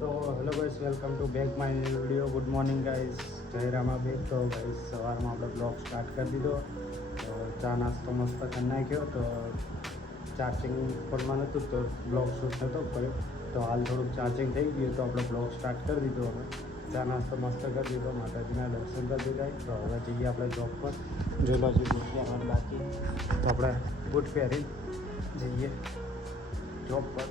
તો hello guys, welcome to back my video. Good morning guys, જય રામાબેન. તો guys સવારમાં આપણે બ્લોગ સ્ટાર્ટ કરી દીધો. તો ચા નાસ્તો મસ્ત કરી નાખ્યો. તો ચાર્જિંગ ફોનમાં નહોતું તો બ્લોગ શૂટ નહોતો કર્યો. તો હાલ થોડુંક ચાર્જિંગ થઈ ગયું તો આપણે બ્લોગ સ્ટાર્ટ કરી દીધો. હવે ચા નાસ્તો મસ્ત કરી દીધો, માતાજીના દર્શન કરી દીધા. તો હવે જઈએ આપણે જોબ પર. જોઈ લો બૂટ પહેરવાનું બાકી, તો આપણે બૂટ પહેરી જઈએ જોબ પર.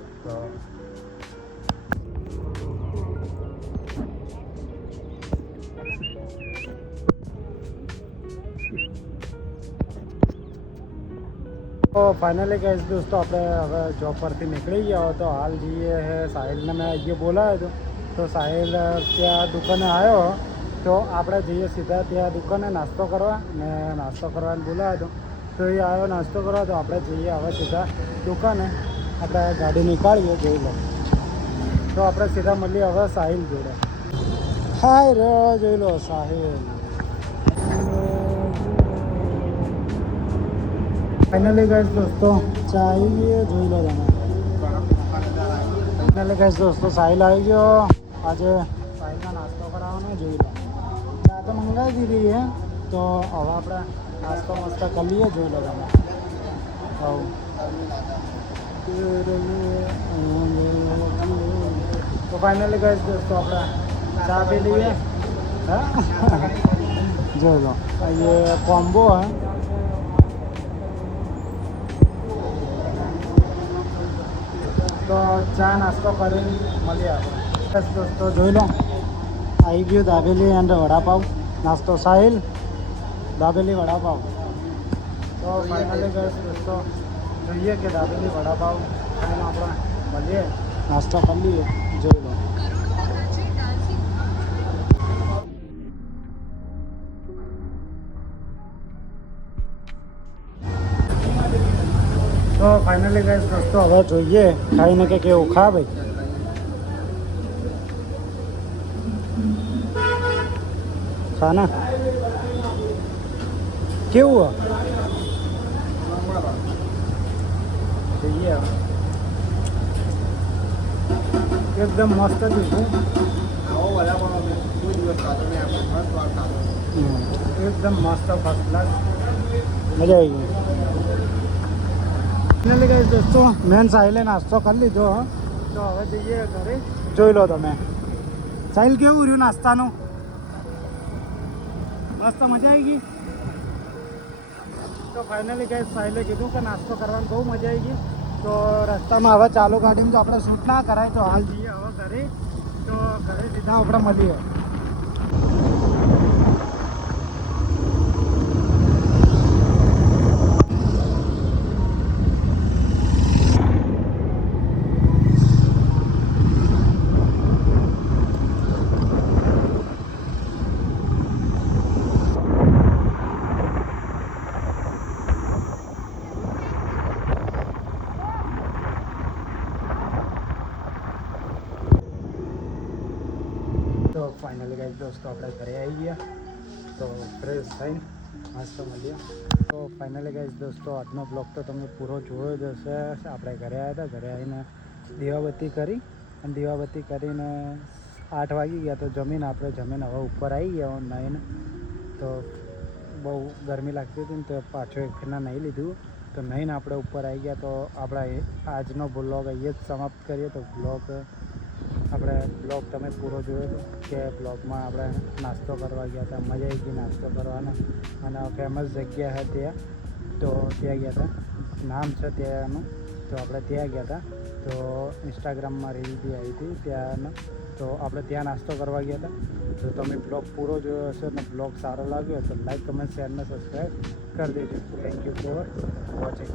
તો ફાઇનલી ગાઈસ દોસ્તો, આપણે હવે જોબ પરથી નીકળી ગયા. તો હાલ જઈએ હે સાહિલને મેં અહીંયા બોલાવ્યો હતો. તો સાહિલ ત્યાં દુકાને આવ્યો. તો આપણે જઈએ સીધા ત્યાં દુકાને નાસ્તો કરવા. ને નાસ્તો કરવાનું બોલાવ્યો હતો. તો એ આવ્યો નાસ્તો કરવા. તો આપણે જઈએ હવે સીધા દુકાને. આપણે ગાડી નીકાળીએ, જોઈ લો. તો આપણે સીધા મળીએ હવે સાહિલ જોડે. હાય રે, જોઈ લો સાહિલ. ફાઇનલી ગાઈસ દોસ્તો, ચા આવી ગઈ, જોઈ લો તમે. ફાઇનલી ગાઈસ દોસ્તો, સાહિલ આવી ગયો. આજે સાહિલના નાસ્તો કરાવવાનો, જોઈ લો. ચા તો મંગાવી દીધી છે. તો હવે આપણે નાસ્તો મસ્ત કરી લઈએ, જોઈ લો તમે. તો ફાઇનલી ગાઈસ દોસ્તો, આપણે ચા પી લઈએ. હા જોઈ લો, ये कॉम्बो है. તો ચા નાસ્તો કરીને મળીએ આપણે. બસ દોસ્તો, જોઈ લો, આવી ગયું દાબેલી એન્ડ વડાપાવ નાસ્તો. સાહિલ, દાબેલી વડાપાવ. તો ફાઇનલી ગઈ દોસ્તો, જોઈએ કે દાબેલી વડાપાવ ખાઈને આપણે મળીએ, નાસ્તો કરી લઈએ, જોઈ લો. તો ફાઇનલી ગાઈસ દોસ્તો, હવે જોઈએ ખાઈને કે કેવું ખા ભાઈ. ખાના કેવું જોઈએ, એકદમ મસ્ત દીધું. એકદમ મસ્ત, ફર્સ્ટ ક્લાસ, મજા આવી ગઈ. ફાઇનલી ગાઈસ દોસ્તો, મેન સાહિલે નાસ્તો કરી લીધો. તો હવે જઈએ ઘરે, જોઈ લો તમે. સાહિલ, કેવું રહ્યું નાસ્તાનું? મસ્ત, મજા આવી ગઈ. તો ફાઇનલી ગાઈસ સાહિલે કીધું કે નાસ્તો કરવાની બહુ મજા આવી ગઈ. તો રસ્તામાં હવે ચાલુ ગાડીમાં તો આપણે શૂટ ના કરાય. તો હાલ જઈએ હવે ઘરે. તો ઘરે સીધા આપણે મળીએ. તો ફાઇનલી ગાઈસ દોસ્તો, આપણે ઘરે આવી ગયા. તો ફ્રેશ થઈને નાસ્તો મળ્યો. તો ફાઇનલી ગાઈસ દોસ્તો, આજનો બ્લોગ તો તમે પૂરો જોયો જ હશે. આપણે ઘરે આવ્યા હતા. ઘરે આવીને દીવાબત્તી કરી, અને દીવાબત્તી કરીને 8 વાગી ગયા. તો આપણે જમીન હવે ઉપર આવી ગયા નાહીને. તો બહુ ગરમી લાગતી હતી ને, તો પાછો એક ફેરના નહીં લીધું. તો નાહીને આપણે ઉપર આવી ગયા. તો આપણે આજનો બ્લોગ અહીંયા જ સમાપ્ત કરીએ. તો બ્લોગ તમે પૂરો જોયો હતો કે બ્લોગમાં આપણે નાસ્તો કરવા ગયા હતા. મજા આવી ગઈ નાસ્તો કરવાના. અને ફેમસ જગ્યા છે ત્યાં, તો ત્યાં ગયા હતા. નામ છે ત્યાંનું. તો આપણે ત્યાં ગયા હતા. તો ઇન્સ્ટાગ્રામમાં રીલ બી આવી હતી ત્યાંનો. તો આપણે ત્યાં નાસ્તો કરવા ગયા હતા. તો તમે બ્લોગ પૂરો જોયો હશે અને બ્લોગ સારો લાગ્યો તો લાઈક, કમેન્ટ, શેર અને સબસ્ક્રાઈબ કરી દેજો. Thank you for watching.